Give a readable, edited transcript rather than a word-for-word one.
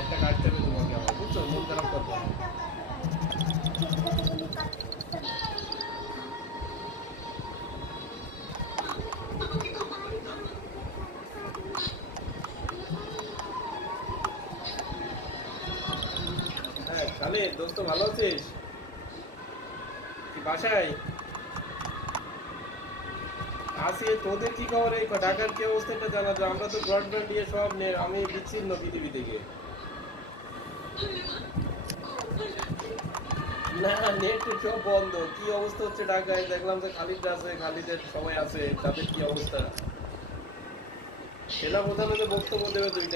একটা কাটতে হবে তোমাকে আমার, বুঝছো? মন খারাপ করবো। হ্যাঁ তাহলে দোস্ত ভালো আছিস? কি বাসায় আসি? তোদের কি খবর? এই ঢাকার কি অবস্থা এটা জানা যায়? আমরা তো ব্রডব্যান্ড দিয়ে সব নে, আমি বিচ্ছিন্ন পৃথিবী থেকে। না, নেট সব বন্ধ। কি অবস্থা হচ্ছে ঢাকায়? দেখলাম যে খালিদ আছে, খালিদের সবাই আছে, তাদের কি অবস্থা? সেনা প্রধানের যে বক্তব্য দেবে 2